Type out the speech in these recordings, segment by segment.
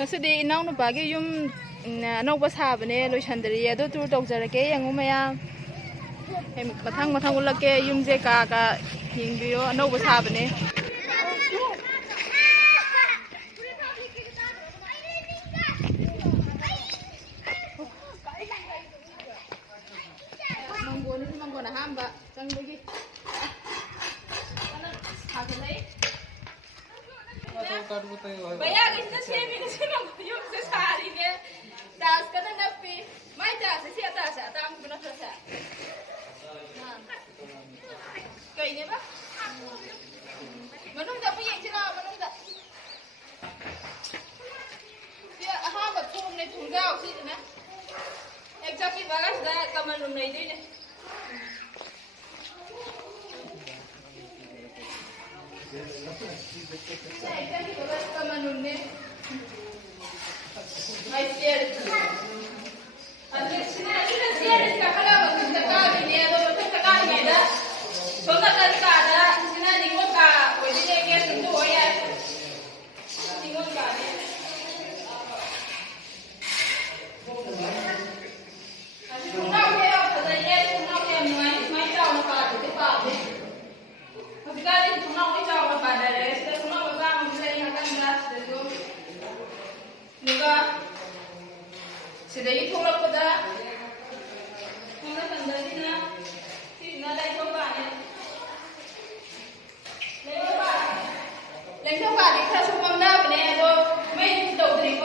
ꯉꯁꯤꯗꯤ ꯏꯅꯥꯎ ꯅꯨꯄꯥꯒꯤ ꯌꯨꯝ ꯑꯅꯧꯕ ꯁꯥꯕꯅꯦ ꯂꯣꯏꯁꯟꯗꯔꯤ ꯑꯗꯨ ꯇꯨꯔ ꯇꯧꯖꯔꯛꯀꯦ ꯌꯦꯡꯉꯨ ꯃꯌꯥꯝ ꯃꯊꯪ ꯃꯊꯪ ꯎꯠꯂꯛꯀꯦ ꯌꯨꯝꯁꯦ ꯀꯥ ꯌꯦꯡꯕꯤꯌꯣ ꯑꯅꯧꯕ ꯁꯥꯕꯅꯦ ꯃꯪꯒꯣꯟ ꯑꯍꯥꯟꯕ ꯆꯪꯕꯒꯤ ꯃꯌꯥꯒꯤꯁꯤꯅ ꯁꯦꯝꯃꯤꯅ ꯁꯦꯝꯃꯒ ꯌꯨꯝꯁꯦ ꯁꯥꯔꯤꯅꯦ ꯇꯥꯁꯀꯅ ꯅꯞꯄꯤ ꯃꯥꯏ ꯇꯥꯁꯦ ꯁꯤ ꯑꯇꯥꯁꯦ ꯑꯇꯥꯡꯕ ꯅꯠꯇ꯭ꯔꯁꯦ ꯀꯩꯅꯦꯕ ꯃꯅꯨꯡꯗ ꯑꯃꯨꯛ ꯌꯦꯡꯁꯤ ꯂꯥꯛꯑꯣ ꯃꯅꯨꯡꯗ ꯁꯤ ꯑꯍꯥꯟꯕ ꯊꯣꯡꯅꯦ ꯊꯣꯡꯖꯥꯎ ꯁꯤꯁꯤꯅ ꯍꯦꯛ ꯆꯠꯈꯤꯕꯒ ꯁꯤꯗ ꯀꯃꯟ ꯔꯨꯝ ꯂꯩꯗꯣꯏꯅꯦ कमन उन्ने आइडिया अध्यक्षने सिने का कला वस्तु का भी ने तो मत का नहीं है सोना का दा सिने निगो का कोई ने के सुन तो होया निगो का ने अभी सुना के आप बताइए सुना के मैं चाव ना पा दे पा दे अभी का दिन सुना मैं चाव ना पा दे 누가 시대이 통락보다 통락 한다니나 시나다 이거 아니야 랭통가 링타 소범나 보내도 매일 또 드리고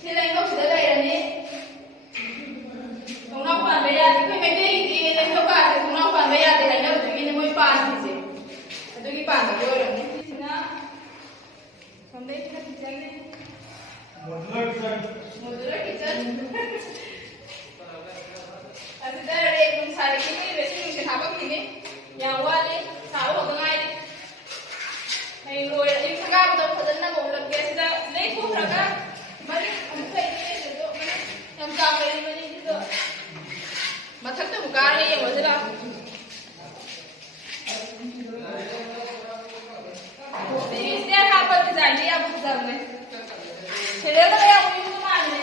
시랭고 시대라니 통락 반배야 그 매일이 랭통가 통락 반배야 되는 거 되게 뭐 빠지지 그게 빠는 거라니 modular kitchen asida rek nung sari kini besi nung kenapa kini yang wali tahu dengan ini loi ini tengah betul betul nak bolak dia sudah naik pun raga mari ampai ini itu yang kau ini mari itu macam tu bukan ni yang macam lah ini dia apa design dia apa design ni Cerita yang ini tu mana ni?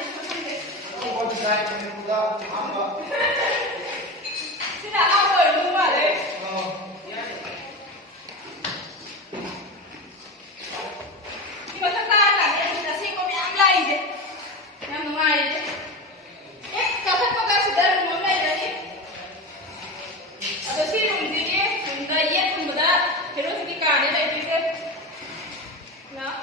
Oh, design ni pula apa? Sini apa ini mana? Oh, ya. Kita sekarang ni kita sih kau yang lain je, yang mana je? Kalau kau sudah rumah lain ni, ada sih rumah ni, rumah dia rumah dah, terus kita ni dah itu, nah.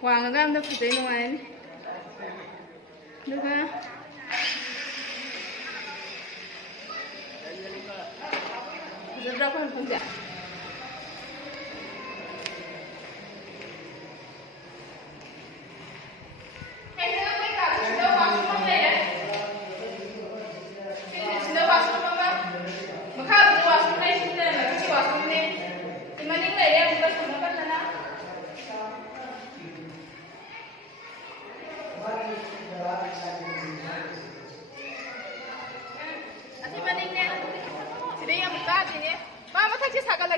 Wang agam dah putih nuain, juga. Berapa punya?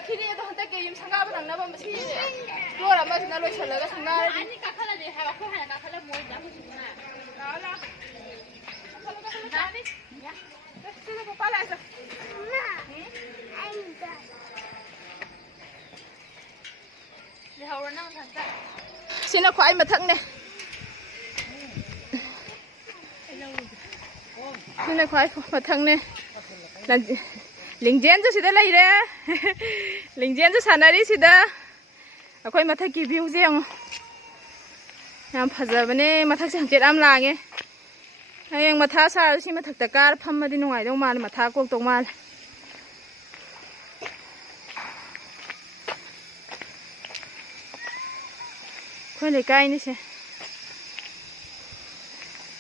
Kini itu hendak kayum sangat benar napa mesti dua orang masih nalar selaga sangat. Ini kakak lagi, aku hanya kakak lagi mau jamu semua. Kalau kakak ni, ya, sudah kepala tu. Dia orang nak hendak. Sini aku air matak ni. Sini aku air matak ni. ꯂꯤꯡꯖꯦꯟꯁꯨ ꯁꯤꯗ ꯂꯩꯔꯦ ꯂꯤꯡꯖꯦꯟꯁꯨ ꯁꯥꯟꯅꯔꯤ ꯁꯤꯗ ꯑꯩꯈꯣꯏ ꯃꯊꯛꯀꯤ ꯚ꯭ꯌꯨꯁꯦ ꯌꯦꯡꯉꯣ ꯌꯥꯝ ꯐꯖꯕꯅꯦ ꯃꯊꯛꯁꯦ ꯍꯪꯆꯤꯠ ꯌꯥꯝ ꯂꯥꯡꯉꯦ ꯍꯌꯦꯡ ꯃꯊꯥ ꯁꯥꯔꯁꯨ ꯁꯤ ꯃꯊꯛꯇ ꯀꯥꯔ ꯐꯝꯃꯗꯤ ꯅꯨꯡꯉꯥꯏꯗꯧ ꯃꯥꯜꯂꯦ ꯃꯊꯥ ꯀꯣꯛꯇꯧ ꯃꯥꯜꯂꯦ ꯑꯩꯈꯣꯏ ꯂꯩꯀꯥꯏꯅꯤꯁꯦ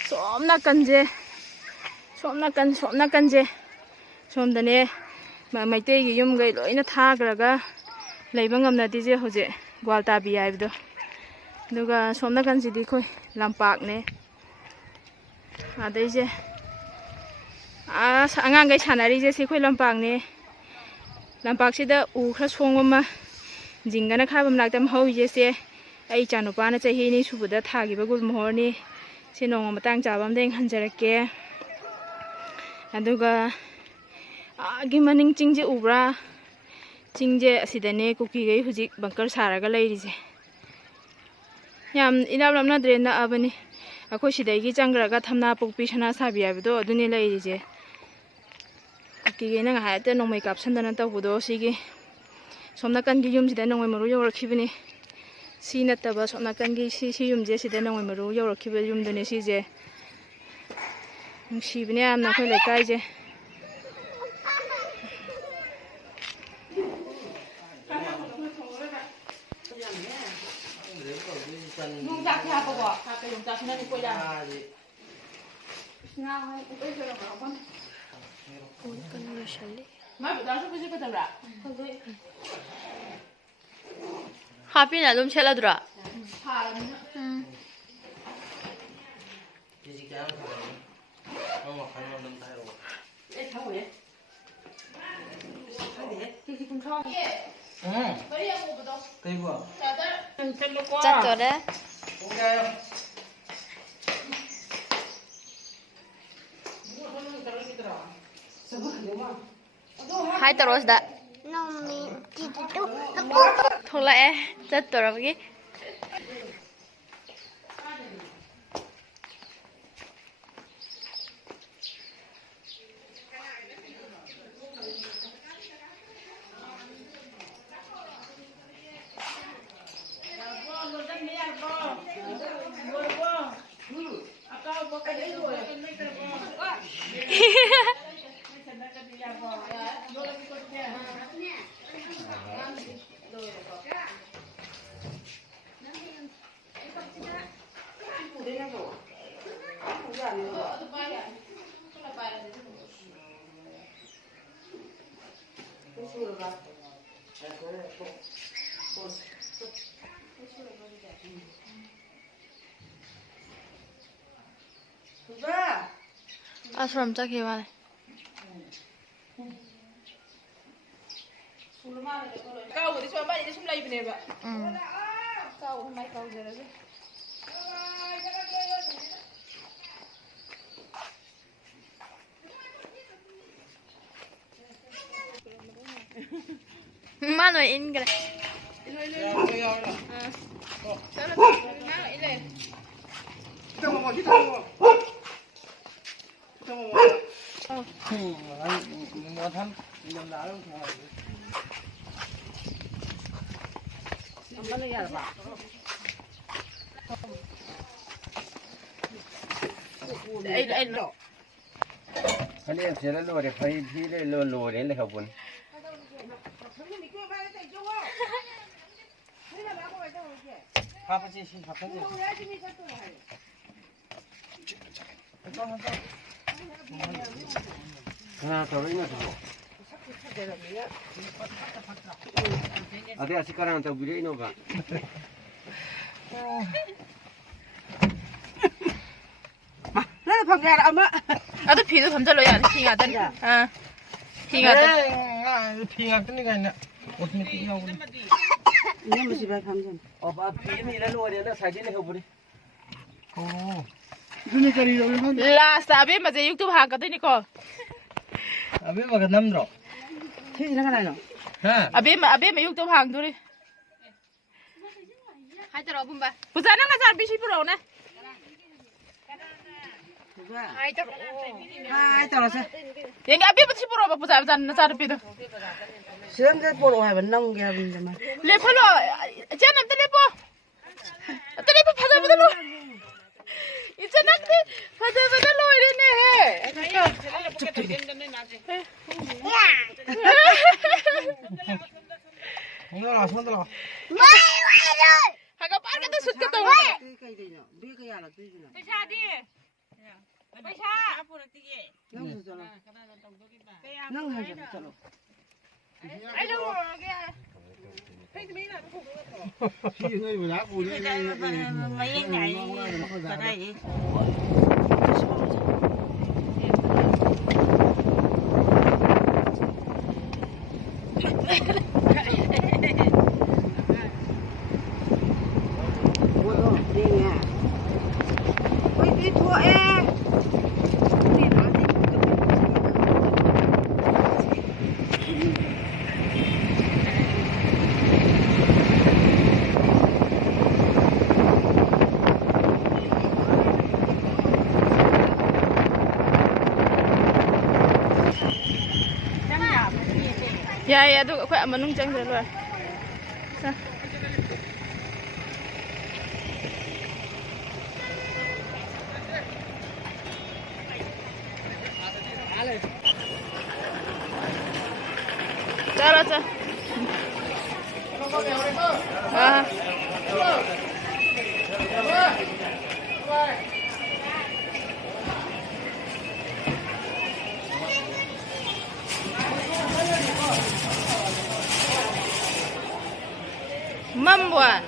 ꯁꯣꯝ ꯅꯥꯀꯟꯁꯦ ꯁꯣꯝꯗꯅꯦ ꯃꯩꯇꯩꯒꯤ ꯌꯨꯝꯈꯩ ꯂꯣꯏꯅ ꯊꯥꯈ꯭ꯔꯒ ꯂꯩꯕ ꯉꯝꯅꯗꯤꯁꯦ ꯍꯧꯖꯤꯛ ꯒ꯭ꯋꯥꯜꯇꯥꯕꯤ ꯍꯥꯏꯕꯗꯣ ꯑꯗꯨꯒ ꯁꯣꯝ ꯅꯥꯀꯟꯁꯤꯗꯤ ꯑꯩꯈꯣꯏ ꯂꯝꯄꯥꯛꯅꯦ ꯑꯗꯩꯁꯦ ꯑꯉꯥꯡꯈꯩ ꯁꯥꯟꯅꯔꯤꯁꯦ ꯁꯤ ꯑꯩꯈꯣꯏ ꯂꯝꯄꯥꯛꯅꯦ ꯂꯝꯄꯥꯛꯁꯤꯗ ꯎ ꯈꯔ ꯁꯣꯡꯕ ꯑꯃ ꯖꯤꯡꯒꯅ ꯈꯥꯕ ꯃꯅꯥꯛꯇ ꯑꯃ ꯍꯧꯔꯤꯁꯦ ꯁꯦ ꯑꯩ ꯏꯆꯥ ꯅꯨꯄꯥꯅ ꯆꯍꯤ 2 ꯁꯨꯕꯗ ꯊꯥꯈꯤꯕ ꯒꯨꯔꯃꯣꯍꯣꯔꯅꯤ ꯁꯤ ꯅꯣꯡꯃ ꯃꯇꯥꯡ ꯆꯥꯕ ꯑꯝꯗ ꯌꯦꯡꯍꯟꯖꯔꯛꯀꯦ ꯑꯗꯨꯒ ꯒꯤ ꯃꯅꯤꯡ ꯆꯤꯡꯁꯦ ꯎꯕ꯭ꯔꯥ ꯆꯤꯡꯁꯦ ꯑꯁꯤꯗꯅꯦ ꯀꯨꯀꯤꯈꯩ ꯍꯧꯖꯤꯛ ꯕꯪꯀꯔ ꯁꯥꯔꯒ ꯂꯩꯔꯤꯁꯦ ꯌꯥꯝ ꯏꯂꯥꯞ ꯂꯥꯞꯅꯗ꯭ꯔꯦ ꯅꯛꯑꯕꯅꯤ ꯑꯩꯈꯣꯏ ꯁꯤꯗꯒꯤ ꯆꯪꯈ꯭ꯔꯒ ꯊꯝꯅꯥꯄꯣꯛꯄꯤ ꯁꯅꯥꯁꯥꯕꯤ ꯍꯥꯏꯕꯗꯣ ꯑꯗꯨꯅꯦ ꯂꯩꯔꯤꯁꯦ ꯀꯨꯀꯤꯈꯩꯅ ꯉꯥꯏꯍꯥꯛ ꯍꯦꯛꯇ ꯅꯣꯡꯃꯩ ꯀꯥꯞꯁꯟꯗꯅ ꯇꯧꯕꯗꯣ ꯁꯤꯒꯤ ꯁꯣꯝ ꯅꯥꯀꯟꯒꯤ ꯌꯨꯝꯁꯤꯗ ꯅꯣꯡꯃꯩ ꯃꯔꯨ ꯌꯧꯔꯛꯈꯤꯕꯅꯤ ꯁꯤ ꯅꯠꯇꯕ ꯁꯣꯝ ꯅꯥꯀꯟꯒꯤ ꯁꯤ ꯌꯨꯝꯁꯦ ꯁꯤꯗ ꯅꯣꯡꯃꯩ ꯃꯔꯨ ꯌꯧꯔꯛꯈꯤꯕ ꯌꯨꯝꯗꯨꯅꯦ ꯁꯤꯁꯦ ꯅꯨꯡꯁꯤꯕꯅꯦ ꯌꯥꯝꯅ ꯑꯩꯈꯣꯏ ꯂꯩꯀꯥꯏꯁꯦ ꯌꯣꯡꯆꯥꯛꯁꯦ ꯍꯥꯞꯄꯀꯣ ꯍꯥꯞꯄꯦ ꯌꯣꯡꯆꯥꯛꯁꯤꯅꯅꯦ ꯀꯣꯏ ꯌꯥꯝ ꯍꯥꯞꯄꯤꯅ ꯑꯗꯨꯝ ꯁꯦꯠꯂꯗ꯭ꯔꯣ ꯆꯠꯇꯣꯔꯦ ꯍꯥꯏ ꯇꯧꯔꯣ ꯁꯤꯗ ꯊꯣꯛꯂꯛꯑꯦ ꯆꯠꯇꯣꯔꯕꯒꯤ ꯑꯁꯣꯝ ꯆꯠꯈꯤꯕ ꯃꯥꯜꯂꯦ ꯀꯥꯎꯕꯗꯤ ꯁꯨꯝ ꯑꯃꯅꯤꯗꯤ ꯁꯨꯝ ꯂꯩꯕꯅꯦꯕ ꯀꯥꯎꯕ ꯃꯥꯏ ꯀꯥꯎꯖꯔꯒꯦ ꯃꯥꯅ ꯏꯟꯈ꯭ꯔꯦ Anh sẽ lấy lùa để phải phí lấy lùa đến lấy học buồn. Ada sekarang tahu bila ini apa? 아도 비도 던져로 야 핑하던 핑하던 핑하던 이거는 어떻게 핑하고? 이놈의 집에 감전. 봐, 핑이 lấy lùa để nó xài đến lấy học buồn. 라사베 맞아 유튜브 하거든요 Abi mà gần năm rồi. 튀지나가나요? Ha? 아베 유튜브 hàng 둘이 하이 떨어 본바 부산은 가자 비시 프로네 hai tao là sao 얘가 앞에 붙이 보러 봐 보자 잔나 자르피도 sớm cái bộ hải vẫn nông kìa mình mà 레폴로 쟤는 텔레포 텔레포 파자보들로 이제 낙지 파자보들로 이러네 nó là xong rồi 하가 빨간데 숫겠다 cái gì nhở biết cái là cái gì nhở 빼샤디 빼샤 nông rồi nông hay rồi chalo 아이고 Khi người vừa đá cùi đây mấy ngày ở đây đi nha ôi đi thua e 야야 너 거기 아마 농장 들어 자 잘하자 아 Mambuan.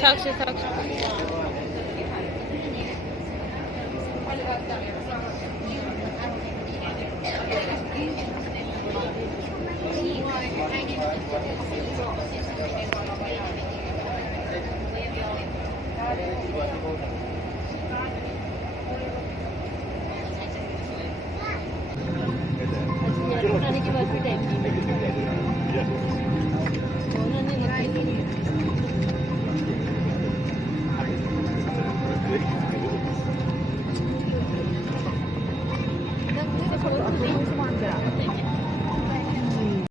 Taksi.